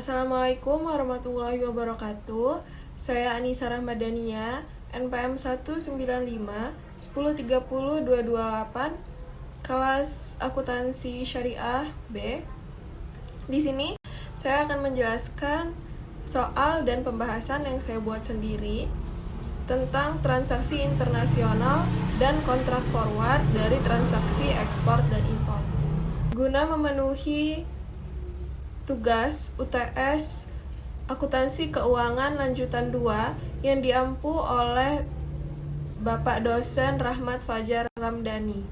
Assalamualaikum warahmatullahi wabarakatuh. Saya Anissa Rahmadania, NPM 195 1030 228, kelas akuntansi syariah B. Di sini saya akan menjelaskan soal dan pembahasan yang saya buat sendiri tentang transaksi internasional dan kontrak forward dari transaksi ekspor dan impor. Guna memenuhi tugas UTS Akuntansi Keuangan Lanjutan 2 yang diampu oleh Bapak Dosen Rahmat Fajar Ramdhani.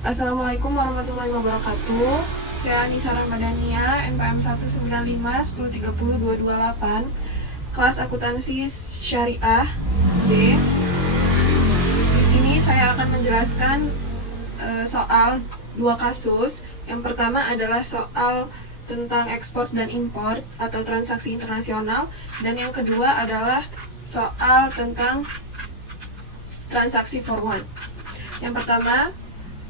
Assalamualaikum warahmatullahi wabarakatuh. Saya Anissa Rahmadania, NPM 195 1030 228, kelas akuntansi syariah B. Di sini saya akan menjelaskan soal dua kasus. Yang pertama adalah soal tentang ekspor dan impor atau transaksi internasional, dan yang kedua adalah soal tentang transaksi forward. Yang pertama,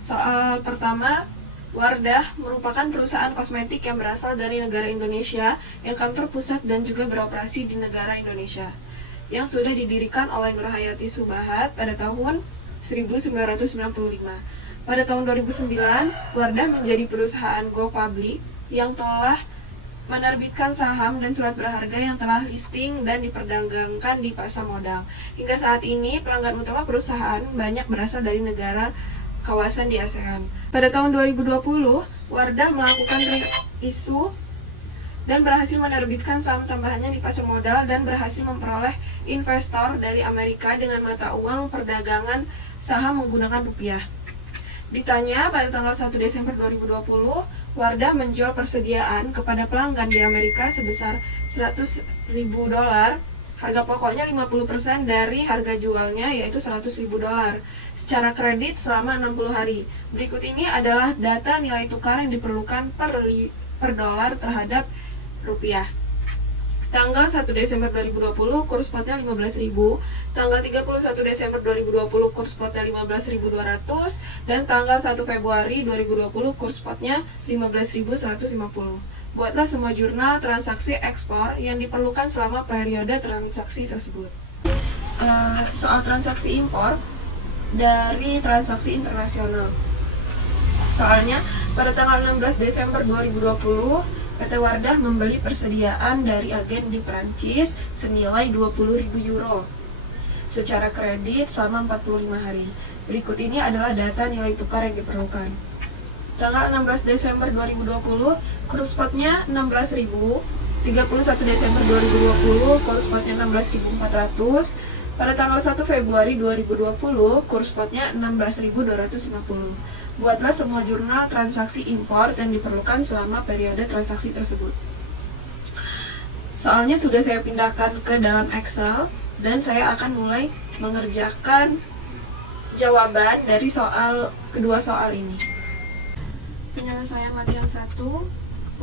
soal pertama, Wardah merupakan perusahaan kosmetik yang berasal dari negara Indonesia yang kantor pusat dan juga beroperasi di negara Indonesia, yang sudah didirikan oleh Nur Hayati Subahat pada tahun 1995. Pada tahun 2009, Wardah menjadi perusahaan go public yang telah menerbitkan saham dan surat berharga yang telah listing dan diperdagangkan di pasar modal. Hingga saat ini, pelanggan utama perusahaan banyak berasal dari negara kawasan di ASEAN. Pada tahun 2020, Wardah melakukan isu dan berhasil menerbitkan saham tambahannya di pasar modal dan berhasil memperoleh investor dari Amerika dengan mata uang perdagangan saham menggunakan rupiah. Ditanya pada tanggal 1 Desember 2020, Wardah menjual persediaan kepada pelanggan di Amerika sebesar $100.000. Harga pokoknya 50% dari harga jualnya, yaitu $100.000, secara kredit selama 60 hari. Berikut ini adalah data nilai tukar yang diperlukan per dolar terhadap rupiah. Tanggal 1 Desember 2020, kurs spotnya 15.000, tanggal 31 Desember 2020, kurs spotnya 15.200, dan tanggal 1 Februari 2020, kurs spotnya 15.150. Buatlah semua jurnal transaksi ekspor yang diperlukan selama periode transaksi tersebut. Soal transaksi impor dari transaksi internasional. Soalnya, pada tanggal 16 Desember 2020, PT Wardah membeli persediaan dari agen di Perancis senilai 20.000 euro secara kredit selama 45 hari. Berikut ini adalah data nilai tukar yang diperlukan. Tanggal 16 Desember 2020, kurs spotnya 16.000. 31 Desember 2020, kurs spotnya 16.400. Pada tanggal 1 Februari 2020, kurs spotnya 16.250. Buatlah semua jurnal transaksi impor yang diperlukan selama periode transaksi tersebut. Soalnya sudah saya pindahkan ke dalam Excel, dan saya akan mulai mengerjakan jawaban dari kedua soal ini. Penyelesaian latihan 1,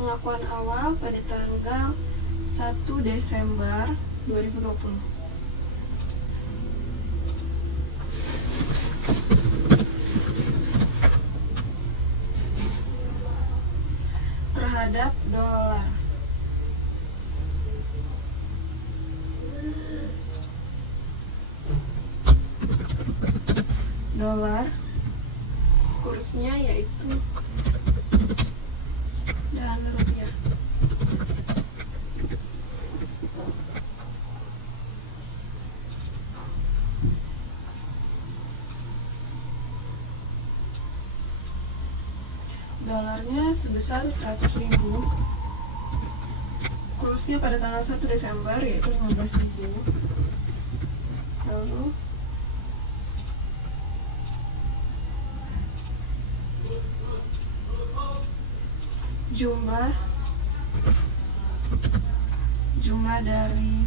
pengakuan awal pada tanggal 1 Desember 2020. Terhadap dolar. Dolar kursnya yaitu dan rupiah. Dolarnya sebesar 100.000. Kursnya pada tanggal 1 Desember yaitu 15.000. Lalu jumlah dari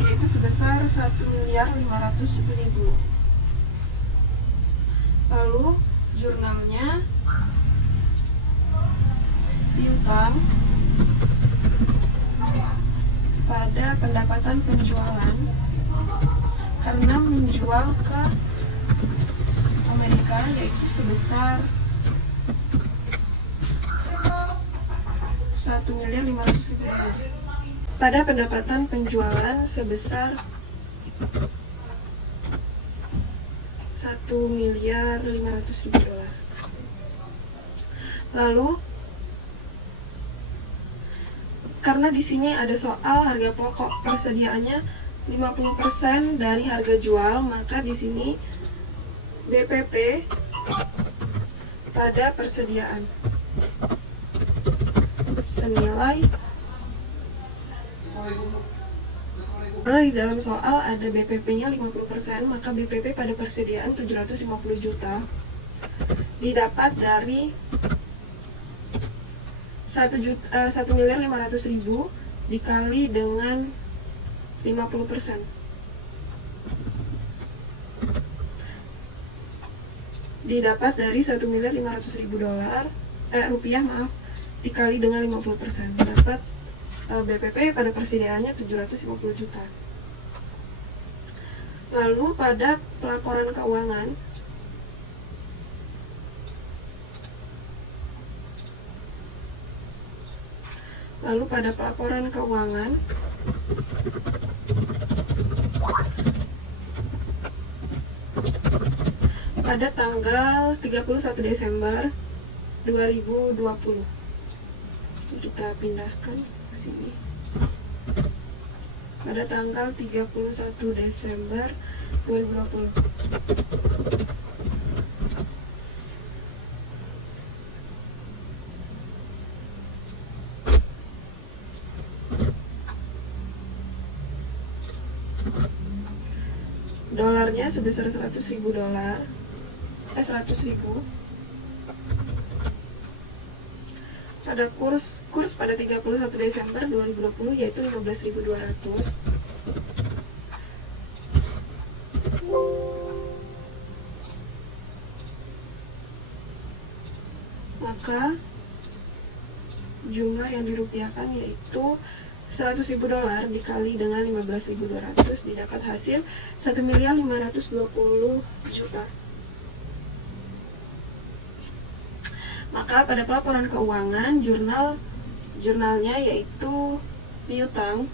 yaitu sebesar 1.500.000. Lalu jurnalnya piutang pada pendapatan penjualan karena menjual ke Amerika, yaitu sebesar 1.500.000 dolar. Pada pendapatan penjualan sebesar 1.500.000 dolar. Lalu karena di sini ada soal harga pokok persediaannya 50% dari harga jual, maka di sini BPP pada persediaan senilai, karena di dalam soal ada BPP-nya 50%, maka BPP pada persediaan 750 juta didapat dari 1.500.000 dikali dengan 50%. Didapat dari 1.500.000 rupiah dikali dengan 50%. Dapat BPP pada persediaannya 750 juta. Lalu pada pelaporan keuangan, pada tanggal 31 Desember 2020. Kita pindahkan ke sini. Pada tanggal 31 Desember 2020. Dolarnya sebesar 100.000 dolar. 100.000. Pada kurs pada 31 Desember 2020 yaitu 15.200. Maka jumlah yang dirupiahkan yaitu 100.000 dolar dikali dengan 15.200 didapat hasil 1.520 juta. Maka pada pelaporan keuangan jurnalnya yaitu piutang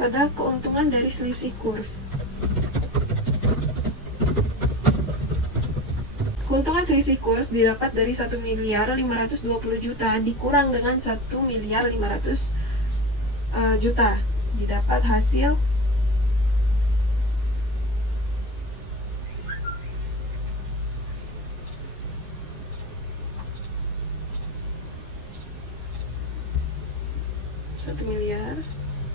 pada keuntungan dari selisih kurs. Keuntungan selisih kurs didapat dari 1.520 juta dikurang dengan 1.500.000 juta didapat hasil 1 miliar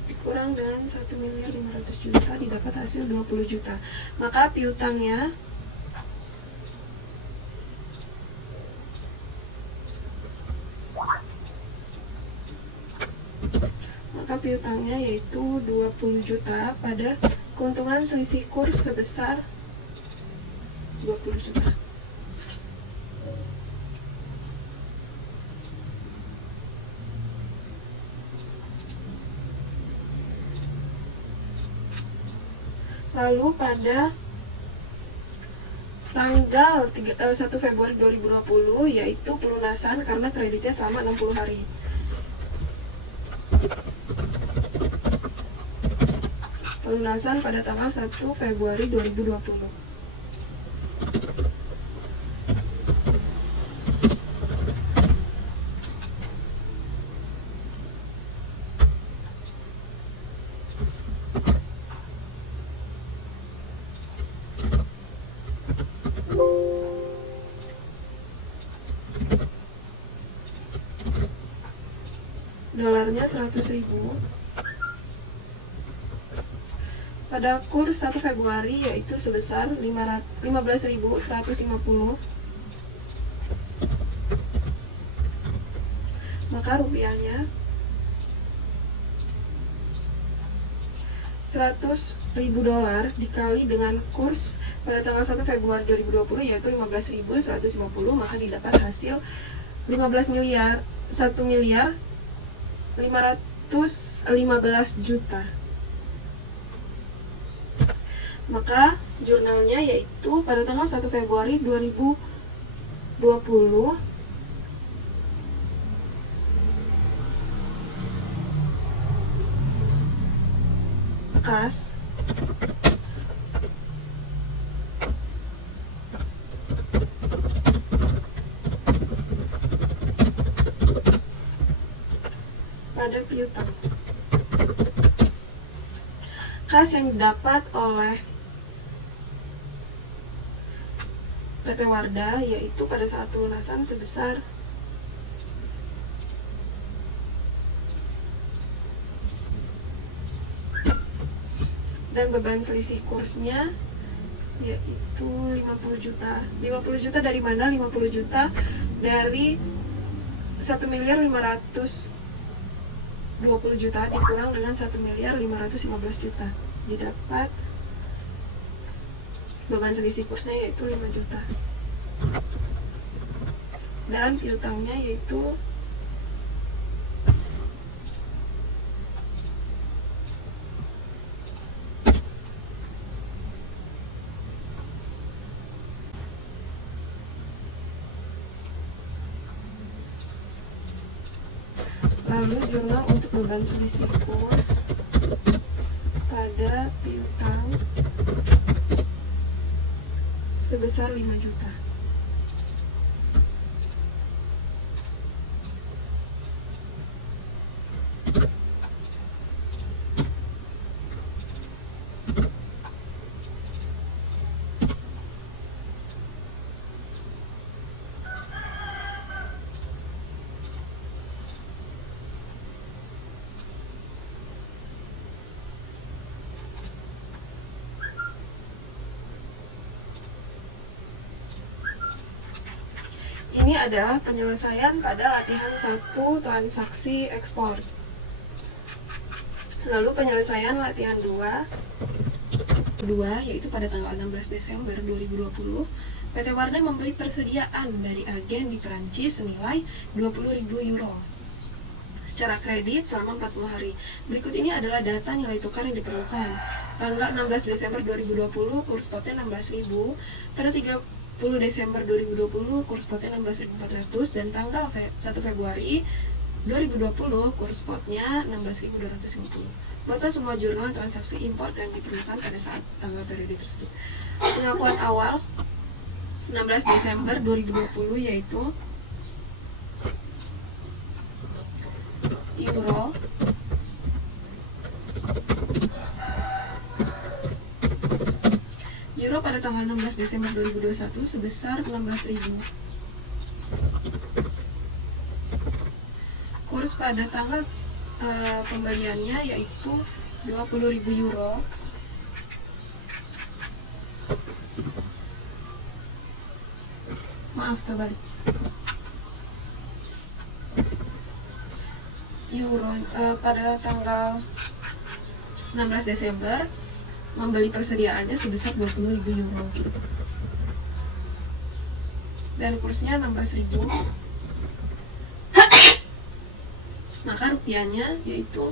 dikurang dengan 1.500.000 juta didapat hasil 20 juta. Maka piutangnya yaitu 20 juta pada keuntungan selisih kurs sebesar 20 juta. Lalu pada tanggal 1 Februari 2020 yaitu pelunasan karena kreditnya selama 60 hari. Pelunasan pada tanggal 1 Februari 2020. Dolarnya 100.000 pada kurs 1 Februari yaitu sebesar 15.150. Maka rupiahnya 100.000 dolar dikali dengan kurs pada tanggal 1 Februari 2020 yaitu 15.150, maka didapat hasil 15 miliar 1 515 juta. Maka jurnalnya yaitu pada tanggal 1 Februari 2020 bekas pada piutang. Kas yang didapat oleh PT Wardah yaitu pada saat pelunasan sebesar dan beban selisih kursnya yaitu 50 juta. 50 juta dari mana? 50 juta dari 1.520 juta dikurang dengan 1.515 juta. Didapat beban selisih kursnya yaitu 5 juta. Dan piutangnya yaitu lalu jurnal untuk beban selisih kurs pada piutang sebesar 5 juta. Ini adalah penyelesaian pada latihan 1 transaksi ekspor. Lalu penyelesaian latihan 2 yaitu pada tanggal 16 Desember 2020, PT Wardah membeli persediaan dari agen di Perancis senilai 20.000 euro secara kredit selama 40 hari. Berikut ini adalah data nilai tukar yang diperlukan. Tanggal 16 Desember 2020 kurs spotnya 16.000, pada 30 Desember 2020 kurs spotnya 16.400, dan tanggal 1 Februari 2020 kurs spotnya 16.250. Foto semua jurnal transaksi impor yang diperlukan pada saat tanggal periode tersebut. Pengakuan awal 16 Desember 2020 yaitu euro pada tanggal 16 Desember 2021 sebesar 16.000. Kurs pada tanggal pembeliannya yaitu 20.000 euro. Maaf, terbalik. Euro pada tanggal 16 Desember membeli persediaannya sebesar 20.000 euro dan kursnya 16.000. Maka rupiahnya yaitu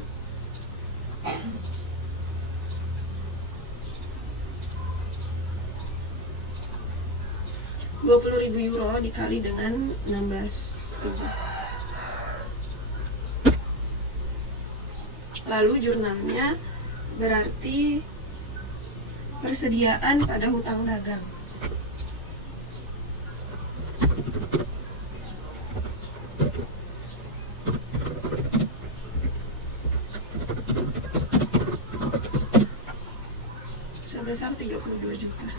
€20.000 dikali dengan 16.000. Lalu jurnalnya berarti persediaan pada hutang dagang. Sebesar 32 juta.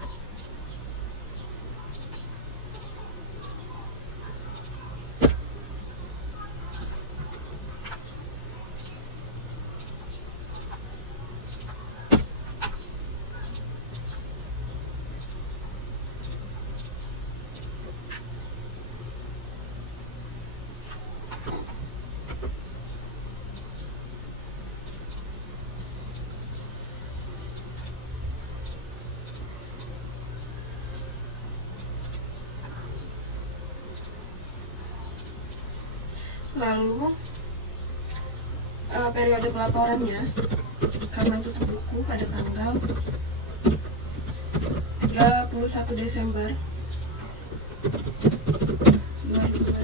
Lalu periode pelaporannya karena tutup buku pada tanggal 31 Desember 2021.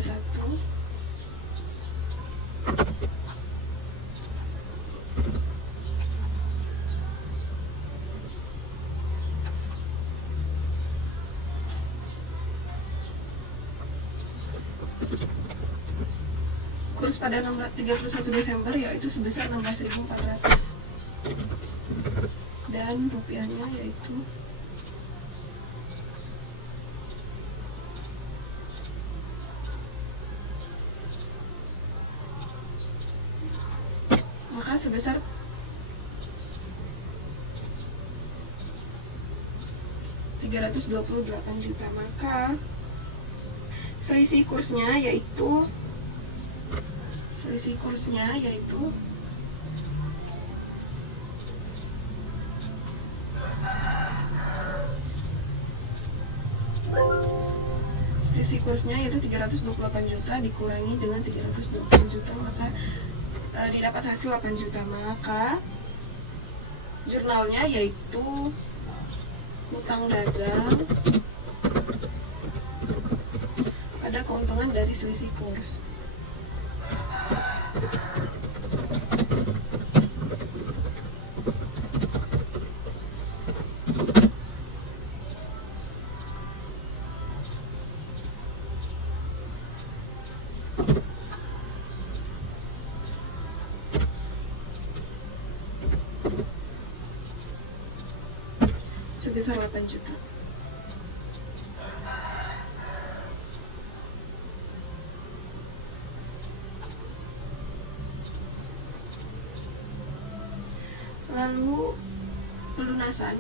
Kurs pada 31 Desember yaitu sebesar 16.400 dan rupiahnya yaitu maka sebesar 328 juta. Maka selisih kursnya yaitu selisih kursnya yaitu 328 juta dikurangi dengan 320 juta, maka didapat hasil 8 juta. Maka jurnalnya yaitu utang dagang pada keuntungan dari selisih kurs. Sebesar 8 juta. Lalu pelunasan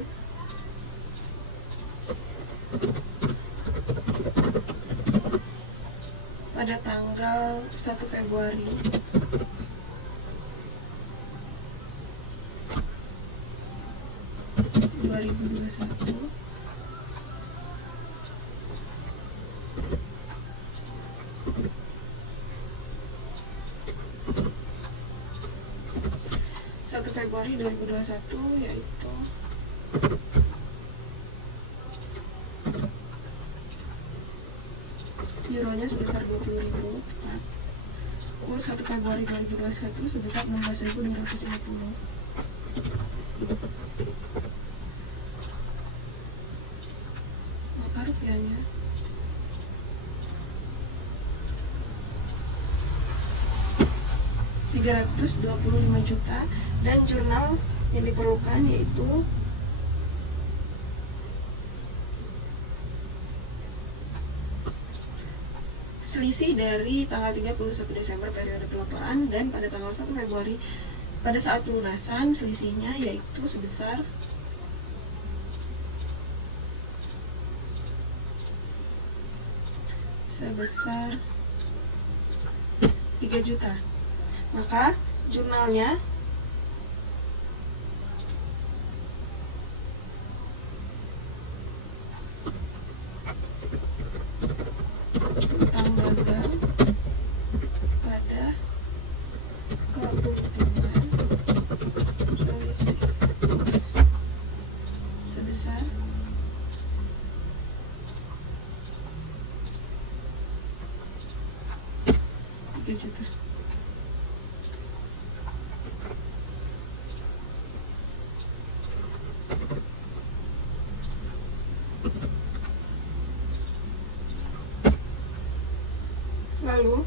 pada tanggal 1 Februari 2021 1 Februari 2021 yaitu euronya sebesar 20.000, kurs 1 Februari 2021 sebesar 16.250. Maka rupiahnya $325 juta dan jurnal yang diperlukan yaitu selisih dari tanggal 31 Desember periode pelaporan dan pada tanggal 1 Februari pada saat pelunasan, selisihnya yaitu sebesar sebesar 3 juta. Maka jurnalnya utang dagang pada keuntungan selisih kurs sebesar 3 juta. Lalu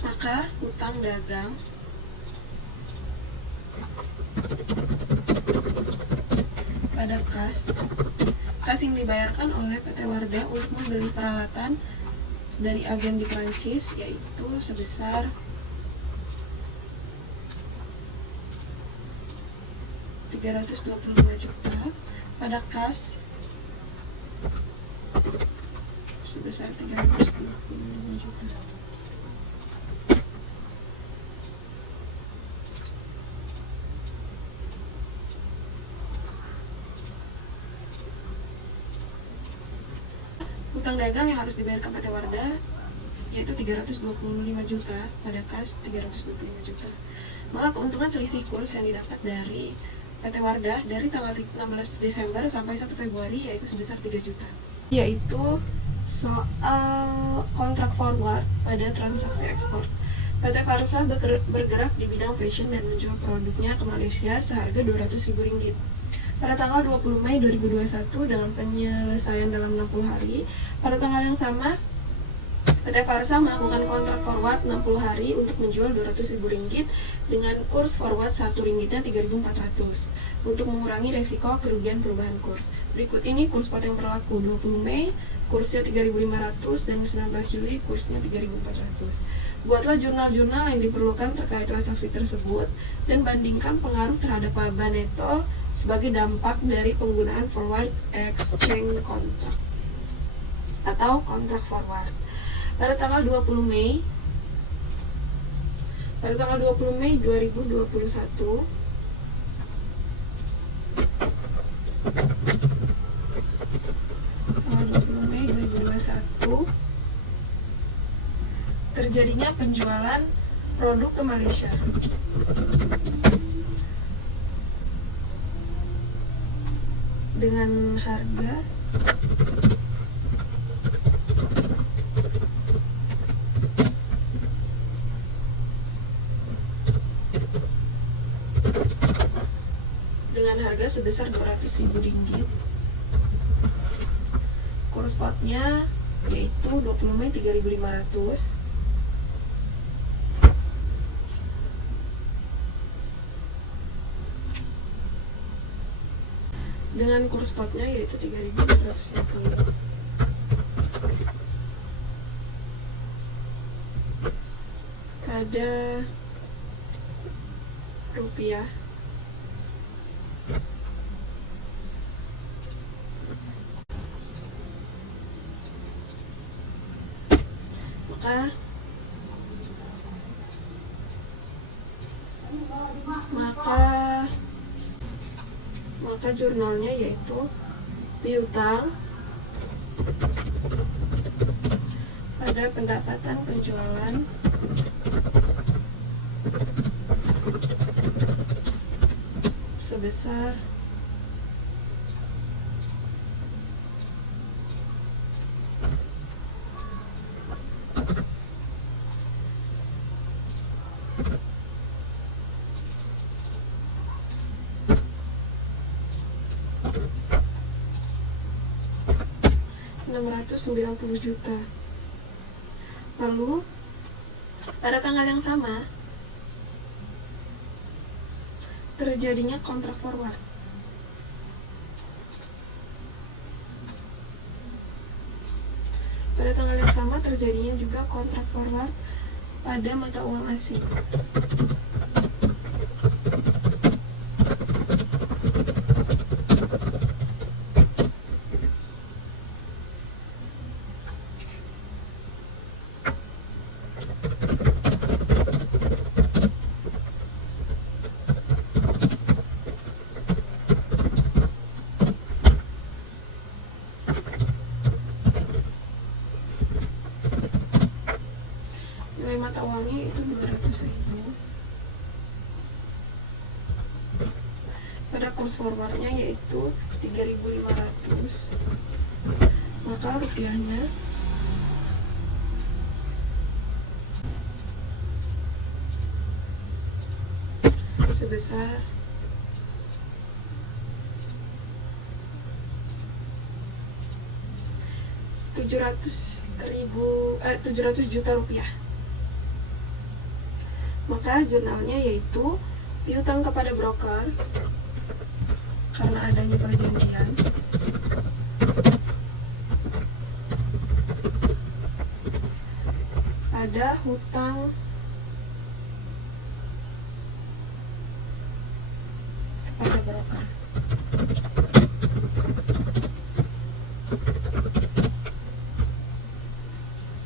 maka utang dagang pada kas yang dibayarkan oleh PT Wardah untuk membeli peralatan dari agen di Prancis yaitu sebesar $325 juta pada kas sebesar 325 juta. Utang dagang yang harus dibayarkan PT Wardah yaitu 325 juta pada kas 325 juta. Maka keuntungan selisih kurs yang didapat dari PT Wardah dari tanggal 16 Desember sampai 1 Februari yaitu sebesar 3 juta. Yaitu soal kontrak forward pada transaksi ekspor. PT Farsa bergerak di bidang fashion dan menjual produknya ke Malaysia seharga Rp200.000. Pada tanggal 20 Mei 2021 dengan penyelesaian dalam 60 hari, pada tanggal yang sama PT Farsa melakukan kontrak forward 60 hari untuk menjual Rp200.000 dengan kurs forward 1 ringgitnya 3.400 untuk mengurangi resiko kerugian perubahan kurs. Berikut ini kurs spot yang berlaku 20 Mei kursnya 3.500 dan 19 Juli kursnya 3.400. Buatlah jurnal-jurnal yang diperlukan terkait transaksi tersebut dan bandingkan pengaruh terhadap laba neto sebagai dampak dari penggunaan forward exchange contract atau kontrak forward. Pada tanggal 20 Mei 2021 terjadinya penjualan produk ke Malaysia dengan harga sebesar Rp200.000. Kurs spotnya yaitu 20 Mei 3.500 dengan kurs spotnya yaitu 3.450. Pada rupiah maka jurnalnya yaitu piutang pada pendapatan penjualan sebesar Rp690 juta. Lalu pada tanggal yang sama terjadinya kontrak forward. Pada tanggal yang sama terjadinya juga kontrak forward pada mata uang asing. Nilai mata uangnya itu 200.000. Pada kurs forwardnya yaitu 3.500, maka rupiahnya sebesar $700 juta rupiah. Maka jurnalnya yaitu piutang kepada broker karena adanya perjanjian ada hutang kepada broker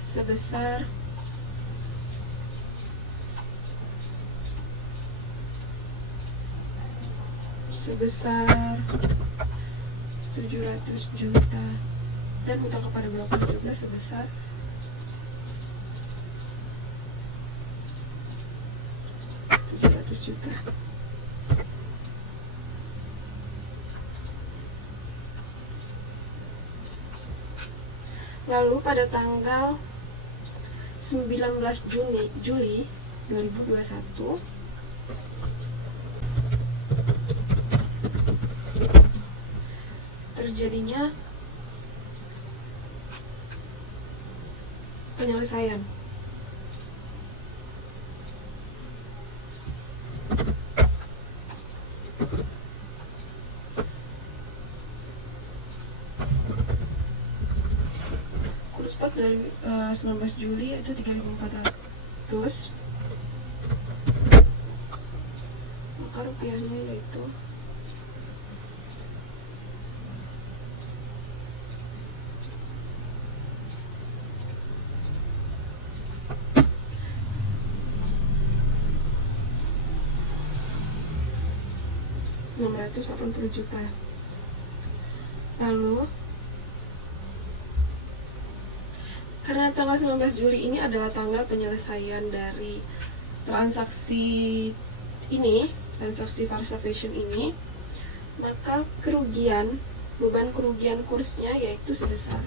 sebesar $700 juta dan hutang kepada broker juga sebesar juta. Lalu pada tanggal 19 Juli 2021 terjadinya penyelesaian. Kurs spot dari 19 Juli itu 3.400, maka rupiahnya yaitu Rp680 juta. Lalu karena tanggal 19 Juli ini adalah tanggal penyelesaian dari transaksi Farsa Fashion ini, maka beban kerugian kursnya yaitu sebesar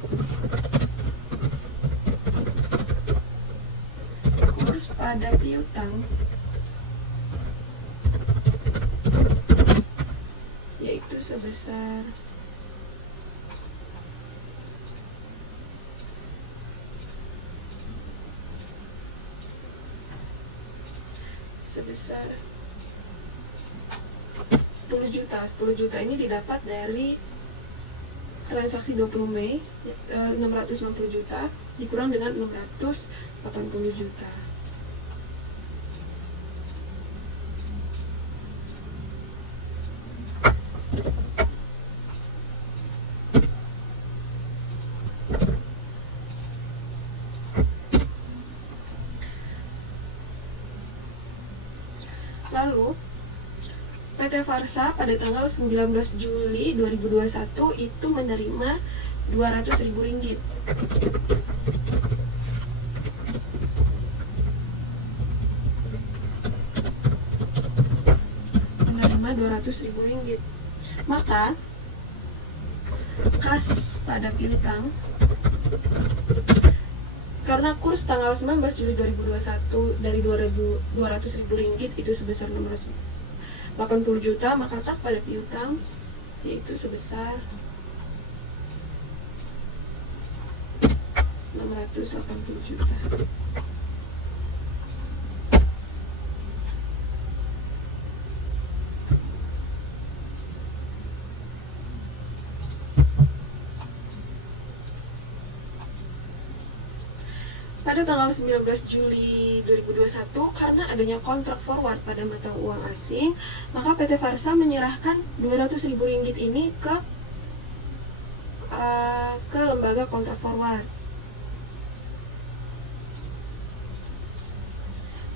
kurs pada piutang yaitu sebesar sebesar 10 juta. 10 juta ini didapat dari transaksi 20 Mei 650 juta dikurang dengan 680 juta. Lalu PT Farsa pada tanggal 19 Juli 2021 itu menerima Rp200.000. Menerima Rp200.000. Maka kas pada piutang, karena kurs tanggal 19 Juli 2021 dari Rp200.000 itu sebesar 680 juta, maka kas pada piutang yaitu sebesar 680 juta. Pada tanggal 19 Juli 2021, karena adanya kontrak forward pada mata uang asing, maka PT Farsa menyerahkan Rp200.000 ini ke lembaga kontrak forward.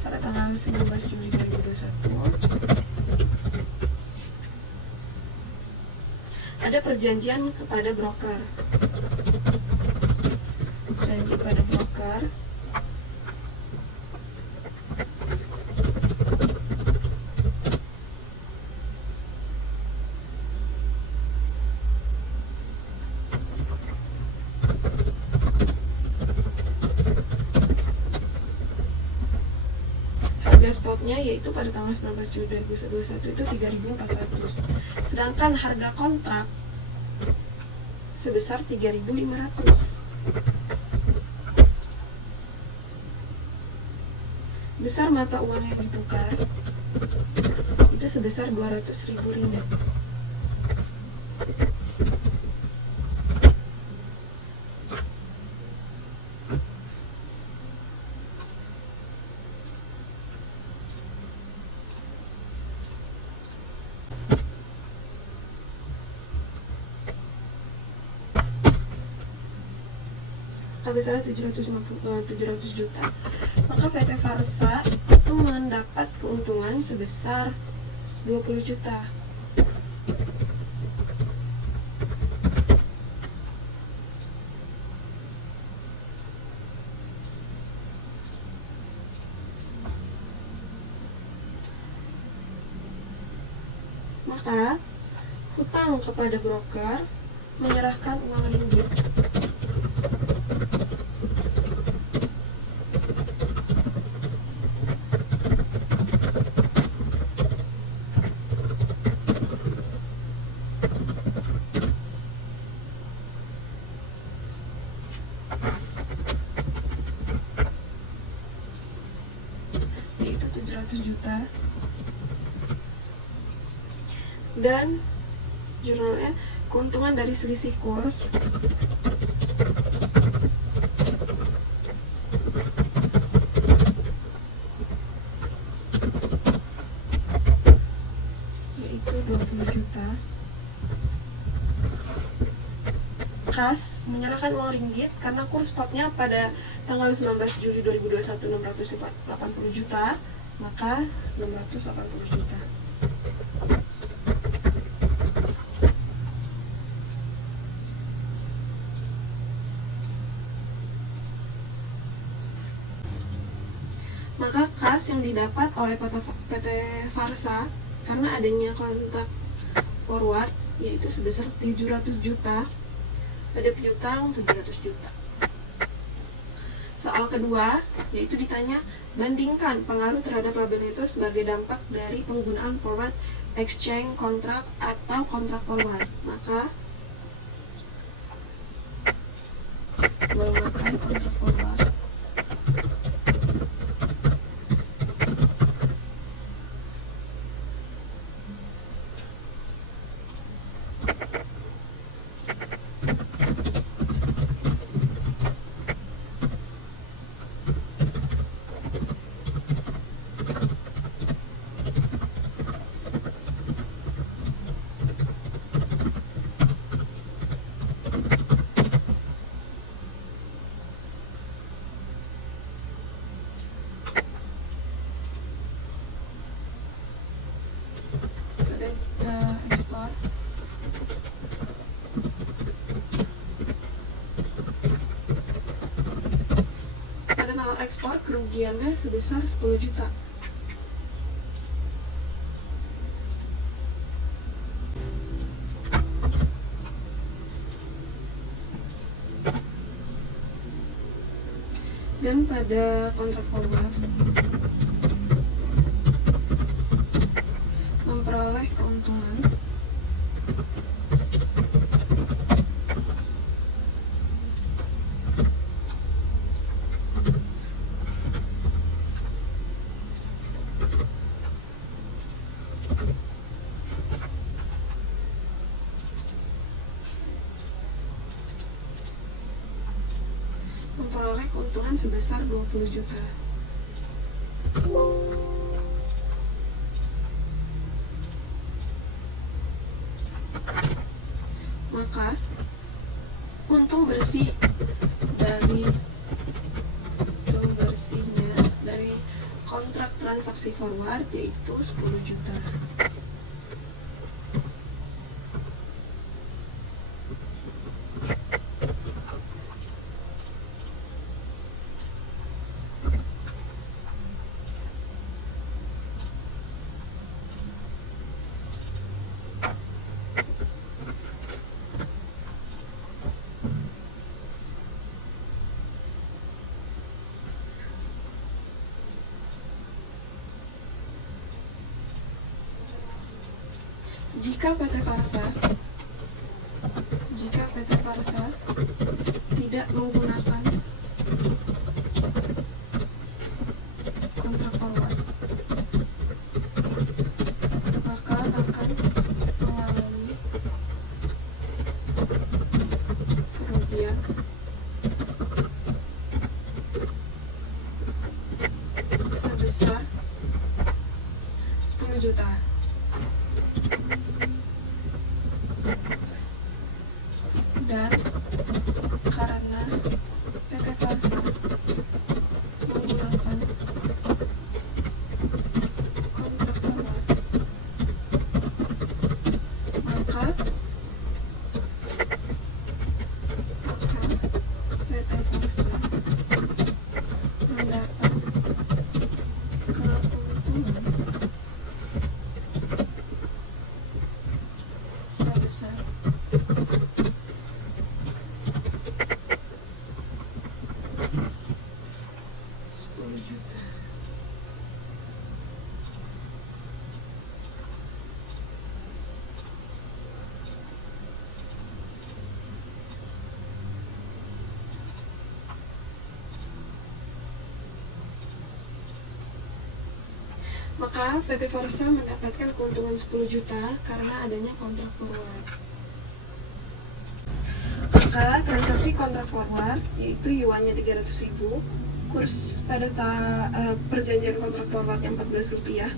Pada tanggal 19 Juli 2021 ada perjanjian kepada broker. Janji pada broker harga spotnya yaitu pada tanggal 19 Juli 2021 itu 3.400, sedangkan harga kontrak sebesar 3.500. Besar mata uang yang ditukar itu sebesar Rp200.000. Besar 700 juta, maka PT Farsa itu mendapat keuntungan sebesar 20 juta. maka hutang kepada broker menyerahkan uang ringgit. Yaitu 700 juta. Dan jurnalnya keuntungan dari selisih kurs yaitu 20 juta. Kas menyerahkan uang ringgit karena kurs spotnya pada tanggal 19 Juli 2021 680 juta, maka 680 juta. Maka kas yang didapat oleh PT Farsa karena adanya kontrak forward yaitu sebesar 700 juta pada piutang 700 juta. Soal kedua yaitu ditanya bandingkan pengaruh terhadap laba neto sebagai dampak dari penggunaan forward exchange kontrak atau kontrak forward. Maka menggunakan kontrak forward. Ekspor pada tanggal ekspor kerugiannya sebesar 10 juta. Dan pada kontrak forward memperoleh keuntungan sebesar 20 juta. Maka untung bersihnya dari kontrak transaksi forward yaitu 10 juta. Jika PT Farsa tidak menggunakan kontrak forward, maka akan mengalami kerugian sebesar 10 juta. Dan karena 10 juta. Maka PT Forsa mendapatkan keuntungan 10 juta karena adanya kontrak forward. Maka transaksi kontrak forward yaitu yuannya 300.000, kurs pada perjanjian kontrak forwardnya Rp14,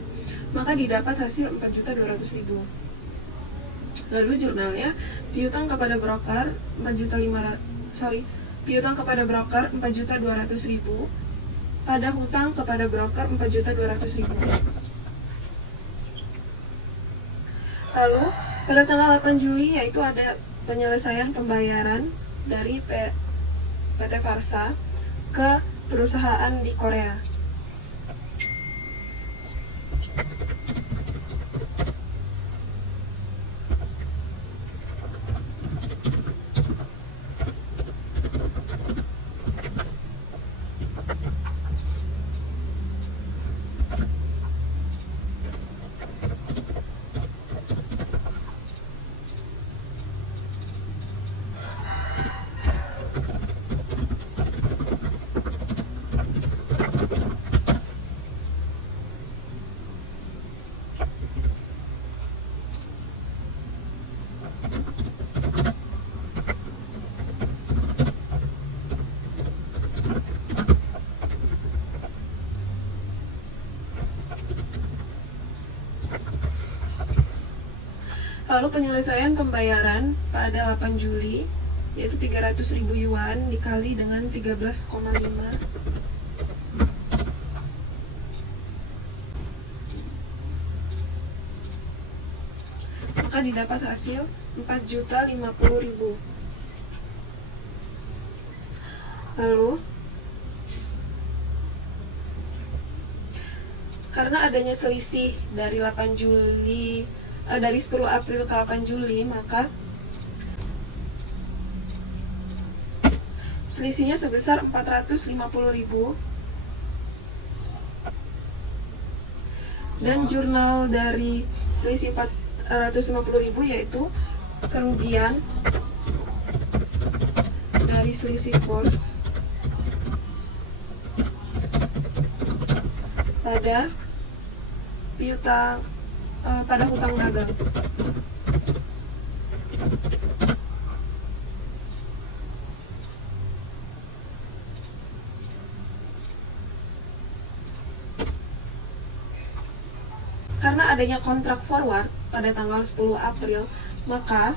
maka didapat hasil 4.200.000. Lalu jurnalnya piutang kepada broker 4.200.000 pada hutang kepada broker 4.200.000. Lalu pada tanggal 8 Juli yaitu ada penyelesaian pembayaran dari PT Farsa ke perusahaan di Korea. Lalu penyelesaian pembayaran pada 8 Juli yaitu 300.000 yuan dikali dengan 13,5, maka didapat hasil 4.050.000. Lalu karena adanya selisih dari 8 Juli dari 10 April ke 8 Juli, maka selisihnya sebesar 450.000. Dan jurnal dari selisih 450.000 yaitu kerugian dari selisih kurs pada piutang pada hutang dagang. Karena adanya kontrak forward pada tanggal 10 April, maka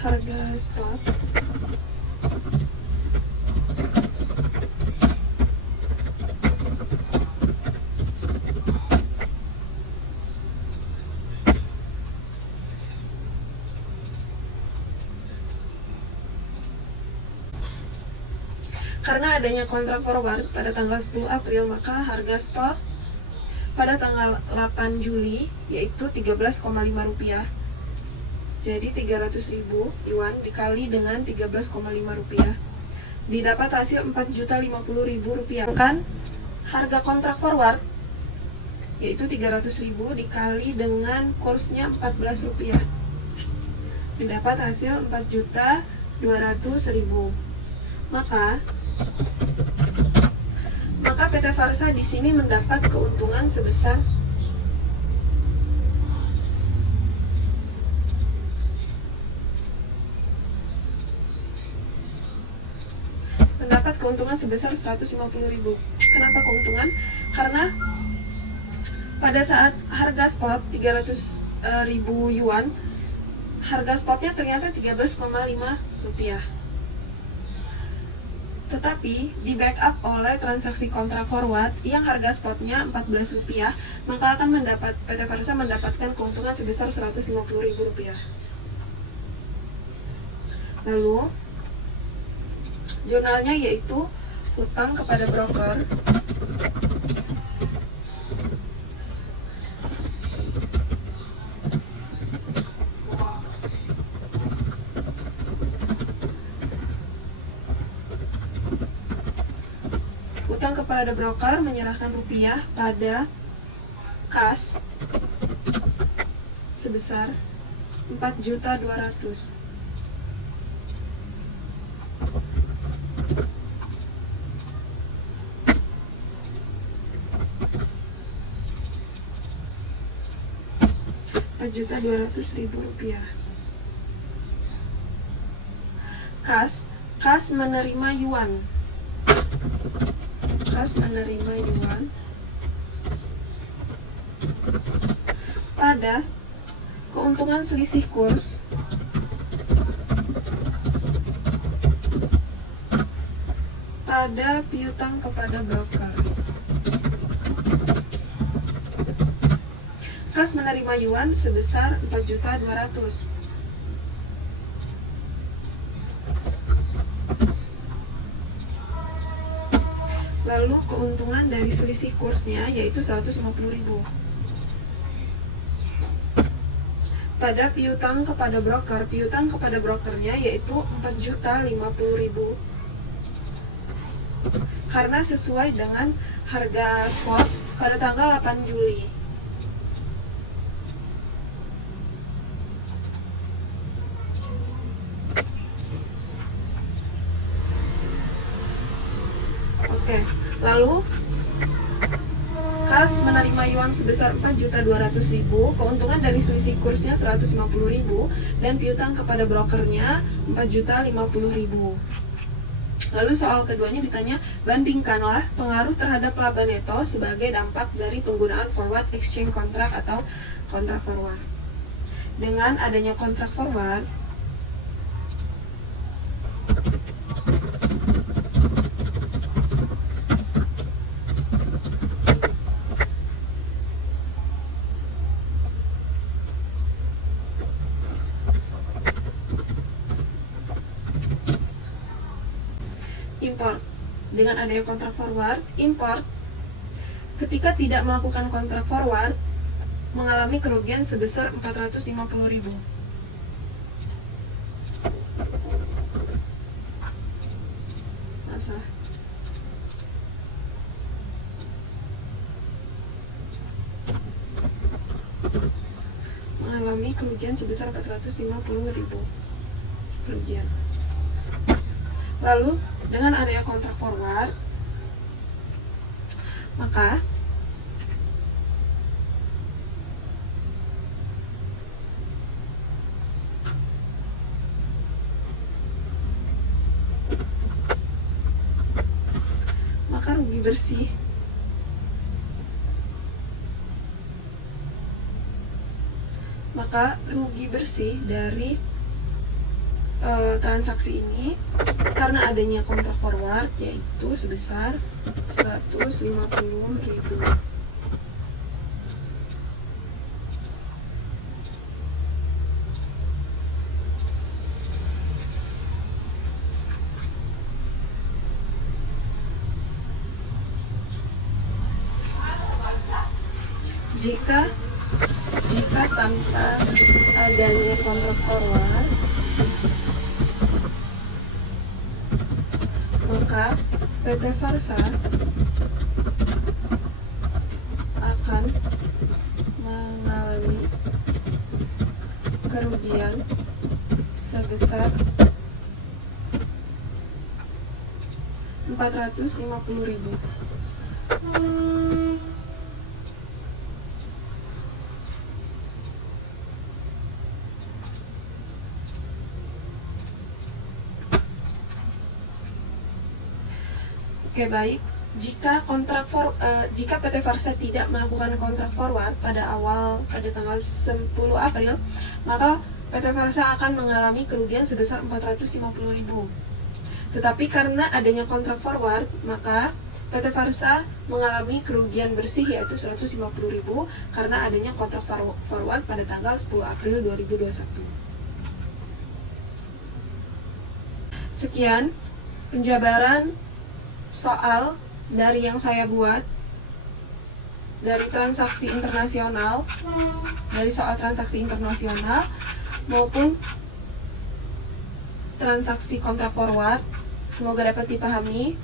harga spot karena adanya kontrak forward pada tanggal 10 April, maka harga spot pada tanggal 8 Juli yaitu Rp13,5. Jadi 300.000 yuan dikali dengan 13,5 rupiah didapat hasil 4.050.000 rupiah. Kan harga kontrak forward yaitu 300.000 dikali dengan kursnya 14 rupiah didapat hasil 4.200.000. Maka PT Farsa di sini mendapat keuntungan sebesar keuntungan sebesar 150.000. Kenapa keuntungan? Karena pada saat harga spot 300.000 yuan, harga spotnya ternyata 13,5 rupiah. Tetapi di backup oleh transaksi kontrak forward yang harga spotnya 14 rupiah, maka akan PT Farsa mendapatkan keuntungan sebesar 150.000 rupiah. Lalu Jurnalnya yaitu utang kepada broker, utang kepada broker menyerahkan rupiah pada kas sebesar 4.200.000. Rp4.200.000. Kas menerima yuan. Kas menerima yuan pada keuntungan selisih kurs pada piutang kepada broker. Kas menerima yuan sebesar 4.200.000. Lalu keuntungan dari selisih kursnya yaitu 150.000. Pada piutang kepada broker, piutang kepada brokernya yaitu 4.050.000. Karena sesuai dengan harga spot pada tanggal 8 Juli. Oke, lalu kas menerima yuan sebesar 4.200.000, keuntungan dari selisih kursnya 150.000, dan piutang kepada brokernya 4.050.000. Lalu soal keduanya ditanya, bandingkanlah pengaruh terhadap laba neto sebagai dampak dari penggunaan forward exchange contract atau kontrak forward. Dengan adanya kontrak forward, import. Dengan adanya kontrak forward, import ketika tidak melakukan kontrak forward mengalami kerugian sebesar 450.000. Masalah. Mengalami kerugian sebesar 450.000. Kerugian. Lalu dengan adanya kontrak forward, maka rugi bersih dari transaksi ini karena adanya kontrak forward yaitu sebesar 150.000. Jika tanpa adanya kontrak forward, maka PT Farsa akan mengalami kerugian sebesar 450.000. Oke, baik. Jika PT Farsa tidak melakukan kontrak forward pada tanggal 10 April, maka PT Farsa akan mengalami kerugian sebesar 450.000. Tetapi karena adanya kontrak forward, maka PT Farsa mengalami kerugian bersih yaitu 150.000 karena adanya kontrak forward pada tanggal 10 April 2021. Sekian penjabaran soal dari yang saya buat dari transaksi internasional, dari soal transaksi internasional maupun transaksi kontrak forward. Semoga dapat dipahami.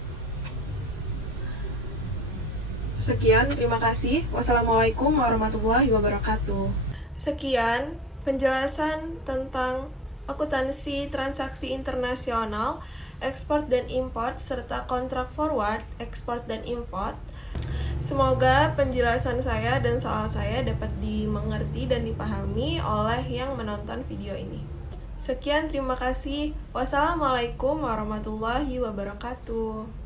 Sekian, terima kasih. Wassalamualaikum warahmatullahi wabarakatuh. Sekian penjelasan tentang akuntansi transaksi internasional, ekspor dan import, serta kontrak forward, ekspor dan import. Semoga penjelasan saya dan soal saya dapat dimengerti dan dipahami oleh yang menonton video ini. Sekian, terima kasih. Wassalamualaikum warahmatullahi wabarakatuh.